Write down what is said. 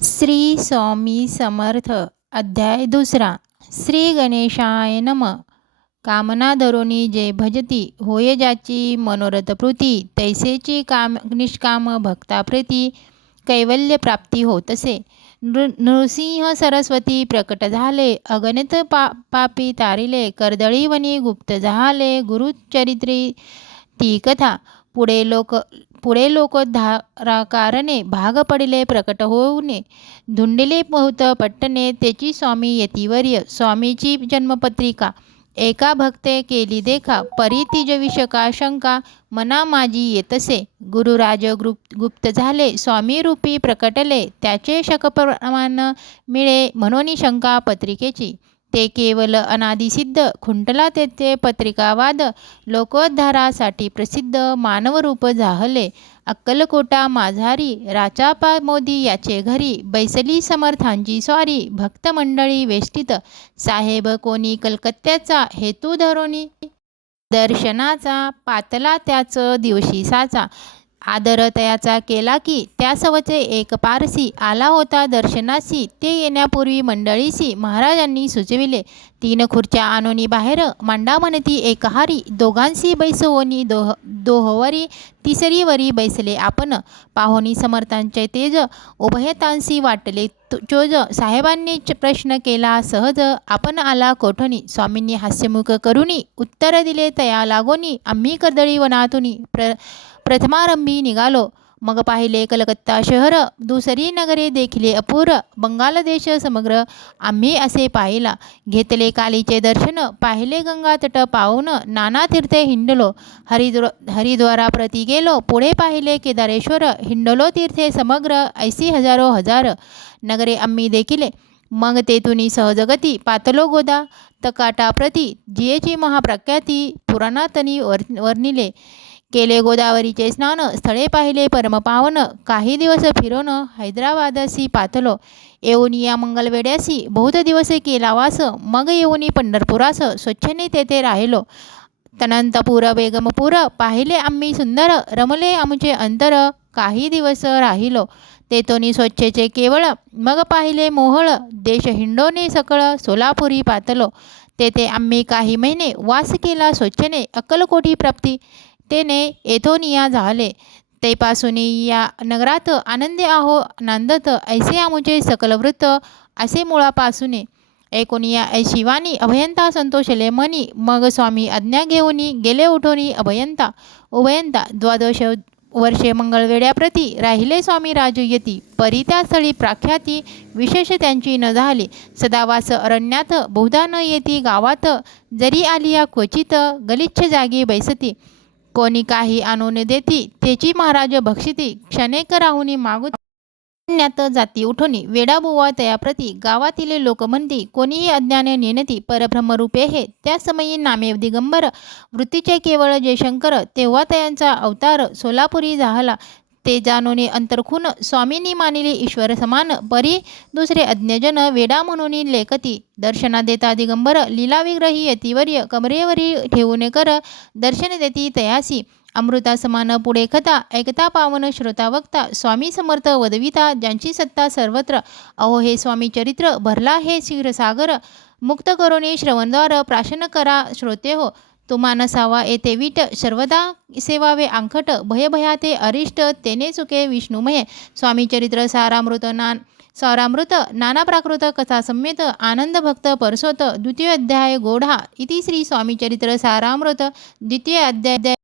श्री स्वामी समर्थ अध्याय दुसरा. श्री गणेशाय नम. कामना धरोनी जे भजती होय ज्याची मनोरथ प्रीती तैसेची निष्काम भक्ताप्रीती कैवल्य प्राप्ती होतसे. नृसिंह सरस्वती प्रकट झाले अगणित पापी तारिले कर्दळी वनी गुप्त झाले गुरुचरित्री ती कथा. पुढे लोकोद्धाराकारणे भाग पडिले प्रकट होऊने धुंडिले बहुत पट्टणे त्याची स्वामी यतिवर्य. स्वामीची जन्मपत्रिका एका भक्ते केली देखा परी तिजविषका शंका मना माझी येतसे. गुरुराज गुप्त झाले स्वामी रूपी प्रकटले त्याचे शकप्रमाण मिळे म्हणून शंका पत्रिकेची. ते केवल अनादिसिद्ध खुंटला तेथे पत्रिकावाद लोकोद्धारासाठी प्रसिद्ध मानवरूप झाले. अक्कलकोटा माझारी राचापा मोदी याचे घरी बैसली समर्थांची स्वारी भक्तमंडळी वेष्टित साहेब कोणी कलकत्त्याचा हेतू धरोनी दर्शनाचा पातला त्याच दिवशी साचा. आदर तयाचा केला की त्यासवचे एक पारसी आला होता दर्शनासी. ते येण्यापूर्वी मंडळीसी महाराजांनी सुचविले 3 खुर्च्या आणोनी बाहेर मांडा म्हणती एकहारी. दोघांसी बैसवोनी दोहवरी तिसरीवरी बैसले आपण. पाहोनी समर्थांचे तेज उभयतांसी वाटले चोज. साहेबांनी प्रश्न केला सहज आपण आला कोठोनी. स्वामींनी हास्यमुख करुनी उत्तर दिले तया लागोनी आम्ही कर्दळी वनातुनी प्रथमारंभी निघालो. मग पाहिले कलकत्ता शहर दुसरी नगरे देखिले अपूर. बंगाल देश समग्र आम्ही असे पाहिला. घेतले कालीचे दर्शन पाहिले गंगा तट पाहून नाना तीर्थे हिंडलो. हरिद्वारा प्रति गेलो. पुढे पाहिले केदारेश्वर हिंडलो तीर्थे समग्र ऐसी हजारो हजार नगरे आम्ही देखिले. मग तेथुनी सहजगती पातलो गोदा तकाटा प्रति जियेची महाप्रख्याती पुराणातनी वर्णिले. केले गोदावरीचे स्नान स्थळे पाहिले परमपावन. काही दिवस फिरून हैदराबादसी पातलो. येऊन या मंगलवेड्यासी बहुत दिवस केला वास. मग येऊन पंढरपुरास स्वच्छने तेथे राहिलो. तनंतपूर बेगमपूर पाहिले आम्ही सुंदर रमले आमचे अंतर. काही दिवस राहिलो तेथोनी स्वच्छेचे केवळ. मग पाहिले मोहळ देश हिंडोने सकळ सोलापुरी पातलो. तेथे आम्ही काही महिने वास केला स्वच्छने. अक्कलकोटी प्राप्ती तेने येथोनिया झाले. तेपासून या नगरात आनंदी आहो नांदत ऐसे आमुचे सकल वृत्त असे मुळापासून. एकोनिया शिवानी अभयंता संतोषले मनी. मग स्वामी आज्ञा घेऊनी गेले उठोनी उभयंता 12 वर्षे मंगळवेड्याप्रती राहिले स्वामी राजयती. परी त्या स्थळी प्रख्याती विशेष त्यांची न झाली. सदावास अरण्यात बहुधा न येती गावात. जरी आलिया क्वचित गलिच्छ जागी बैसती. कोणी काही आणून देती त्याची महाराज भक्षिती. क्षणेक राहुनी मागुती अरण्यात जाती उठोनी. वेडाबुवा तयाप्रती गावातील लोक म्हणती कोणीही अज्ञाने नेनती. परब्रह्मरूपे हे त्या समयी नामे दिगंबर वृत्तीचे केवळ जयशंकर. तेव्हा तयांचा अवतार सोलापुरी झाला. ते जाणून अंतरखून स्वामींनी मानिले ईश्वर समान. परी दुसरे अज्ञजन वेडा म्हणून लेखती. दर्शना देता दिगंबर लीला विग्रही यतिवर्य. कमरेवरी ठेवून कर दर्शन देती तयासी. अमृता समान पुढे कथा ऐकता पावन श्रोता वक्ता. स्वामी समर्थ वदविता ज्यांची सत्ता सर्वत्र. अहो हे स्वामी चरित्र भरला हे क्षीरसागर. मुक्त करोने श्रवणद्वार प्राशन करा श्रोते हो. तुम्हा नसावा येते वीट सर्वदा सेवावे आंखट. भयभयाते अरिष्ट तेने चुके विष्णुमय. स्वामी चरित्र सारामृत नाना प्राकृत कथा समेत आनंद भक्त परसोत. द्वितीय अध्याय गोढा इति श्री स्वामी चरित्र सारामृत द्वितीय अध्याय.